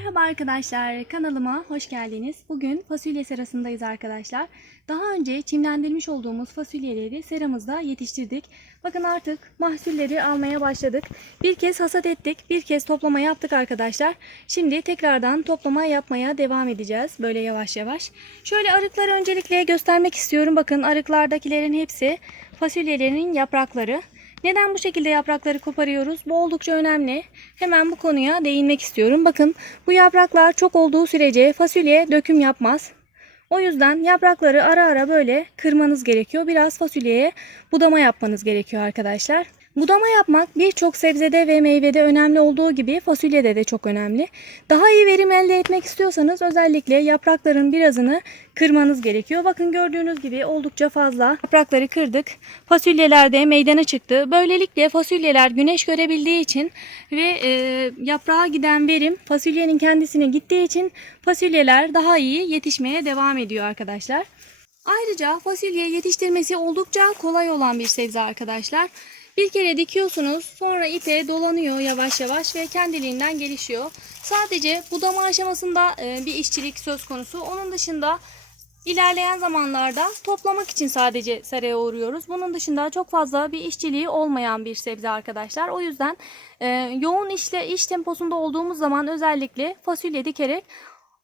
Merhaba arkadaşlar, kanalıma hoş geldiniz. Bugün fasulye serasındayız arkadaşlar. Daha önce çimlendirmiş olduğumuz fasulyeleri seramızda yetiştirdik. Bakın artık mahsulleri almaya başladık. Bir kez hasat ettik, bir kez toplama yaptık arkadaşlar. Şimdi tekrardan toplama yapmaya devam edeceğiz böyle yavaş yavaş. Şöyle arıkları öncelikle göstermek istiyorum. Bakın arıklardakilerin hepsi fasulyelerin yaprakları. Neden bu şekilde yaprakları koparıyoruz? Bu oldukça önemli. Hemen bu konuya değinmek istiyorum. Bakın bu yapraklar çok olduğu sürece fasulye döküm yapmaz. O yüzden yaprakları ara ara böyle kırmanız gerekiyor. Biraz fasulyeye budama yapmanız gerekiyor arkadaşlar. Budama yapmak birçok sebzede ve meyvede önemli olduğu gibi fasulyede de çok önemli. Daha iyi verim elde etmek istiyorsanız özellikle yaprakların birazını kırmanız gerekiyor. Bakın gördüğünüz gibi oldukça fazla yaprakları kırdık. Fasulyeler de meydana çıktı. Böylelikle fasulyeler güneş görebildiği için ve e, yaprağa giden verim fasulyenin kendisine gittiği için fasulyeler daha iyi yetişmeye devam ediyor arkadaşlar. Ayrıca fasulye yetiştirmesi oldukça kolay olan bir sebze arkadaşlar. Bir kere dikiyorsunuz sonra ipe dolanıyor yavaş yavaş ve kendiliğinden gelişiyor. Sadece budama aşamasında e, bir işçilik söz konusu. Onun dışında ilerleyen zamanlarda toplamak için sadece seraya uğruyoruz. Bunun dışında çok fazla bir işçiliği olmayan bir sebze arkadaşlar. O yüzden e, yoğun işle iş temposunda olduğumuz zaman özellikle fasulye dikerek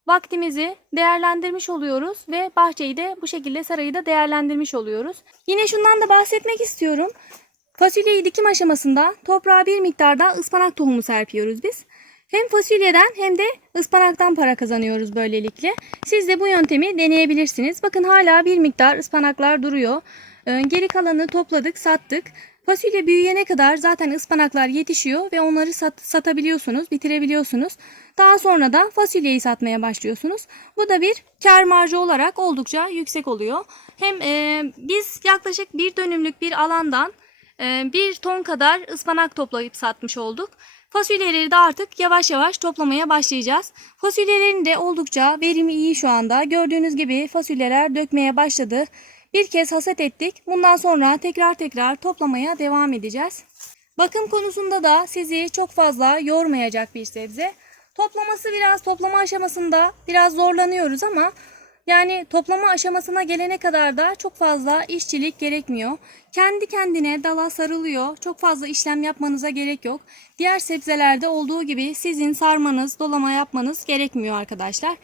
vaktimizi değerlendirmiş oluyoruz ve bahçeyi de bu şekilde sarayı da değerlendirmiş oluyoruz. Yine şundan da bahsetmek istiyorum. Fasulyeyi dikim aşamasında toprağa bir miktarda ıspanak tohumu serpiyoruz biz. Hem fasulyeden hem de ıspanaktan para kazanıyoruz böylelikle. Siz de bu yöntemi deneyebilirsiniz. Bakın hala bir miktar ıspanaklar duruyor. Ee, Geri kalanı topladık, sattık. Fasulye büyüyene kadar zaten ıspanaklar yetişiyor ve onları sat, satabiliyorsunuz, bitirebiliyorsunuz. Daha sonra da fasulyeyi satmaya başlıyorsunuz. Bu da bir kar marjı olarak oldukça yüksek oluyor. Hem e, biz yaklaşık bir dönümlük bir alandan bir ton kadar ıspanak toplayıp satmış olduk. Fasulyeleri de artık yavaş yavaş toplamaya başlayacağız. Fasulyelerin de oldukça verimi iyi şu anda. Gördüğünüz gibi fasulyeler dökmeye başladı. Bir kez hasat ettik. Bundan sonra tekrar tekrar toplamaya devam edeceğiz. Bakım konusunda da sizi çok fazla yormayacak bir sebze. Toplaması biraz toplama aşamasında biraz zorlanıyoruz ama yani toplama aşamasına gelene kadar da çok fazla işçilik gerekmiyor. Kendi kendine dala sarılıyor. Çok fazla işlem yapmanıza gerek yok. Diğer sebzelerde olduğu gibi sizin sarmanız, dolama yapmanız gerekmiyor arkadaşlar.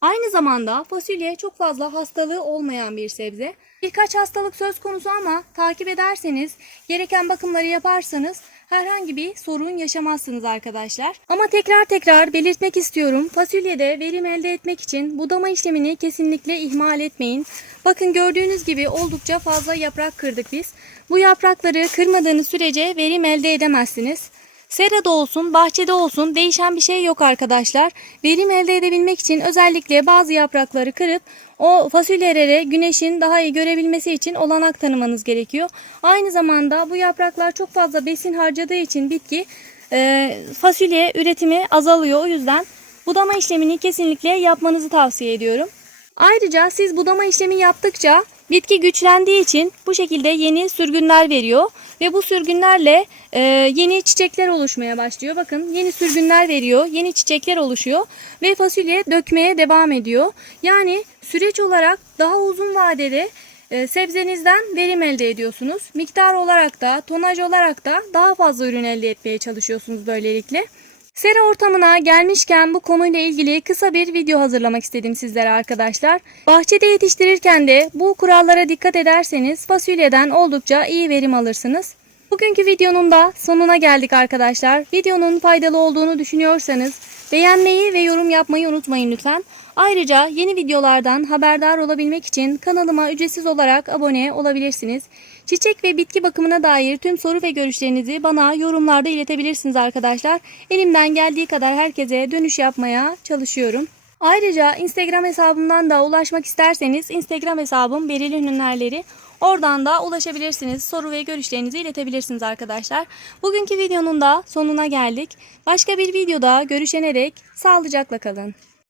Aynı zamanda fasulye çok fazla hastalığı olmayan bir sebze. Birkaç hastalık söz konusu ama takip ederseniz, gereken bakımları yaparsanız herhangi bir sorun yaşamazsınız arkadaşlar. Ama tekrar tekrar belirtmek istiyorum. Fasulyede verim elde etmek için budama işlemini kesinlikle ihmal etmeyin. Bakın gördüğünüz gibi oldukça fazla yaprak kırdık biz. Bu yaprakları kırmadığınız sürece verim elde edemezsiniz. Serada olsun, bahçede olsun değişen bir şey yok arkadaşlar. Verim elde edebilmek için özellikle bazı yaprakları kırıp o fasulyelere güneşin daha iyi görebilmesi için olanak tanımanız gerekiyor. Aynı zamanda bu yapraklar çok fazla besin harcadığı için bitki e, fasulye üretimi azalıyor. O yüzden budama işlemini kesinlikle yapmanızı tavsiye ediyorum. Ayrıca siz budama işlemi yaptıkça bitki güçlendiği için bu şekilde yeni sürgünler veriyor ve bu sürgünlerle e, yeni çiçekler oluşmaya başlıyor. Bakın yeni sürgünler veriyor, yeni çiçekler oluşuyor ve fasulye dökmeye devam ediyor. Yani süreç olarak daha uzun vadede e, sebzenizden verim elde ediyorsunuz. Miktar olarak da, tonaj olarak da daha fazla ürün elde etmeye çalışıyorsunuz böylelikle. Sera ortamına gelmişken bu konuyla ilgili kısa bir video hazırlamak istedim sizlere arkadaşlar. Bahçede yetiştirirken de bu kurallara dikkat ederseniz fasulyeden oldukça iyi verim alırsınız. Bugünkü videonun da sonuna geldik arkadaşlar. Videonun faydalı olduğunu düşünüyorsanız beğenmeyi ve yorum yapmayı unutmayın lütfen. Ayrıca yeni videolardan haberdar olabilmek için kanalıma ücretsiz olarak abone olabilirsiniz. Çiçek ve bitki bakımına dair tüm soru ve görüşlerinizi bana yorumlarda iletebilirsiniz arkadaşlar. Elimden geldiği kadar herkese dönüş yapmaya çalışıyorum. Ayrıca Instagram hesabımdan da ulaşmak isterseniz Instagram hesabım Beril Hünerleri. Oradan da ulaşabilirsiniz. Soru ve görüşlerinizi iletebilirsiniz arkadaşlar. Bugünkü videonun da sonuna geldik. Başka bir videoda görüşene dek sağlıcakla kalın.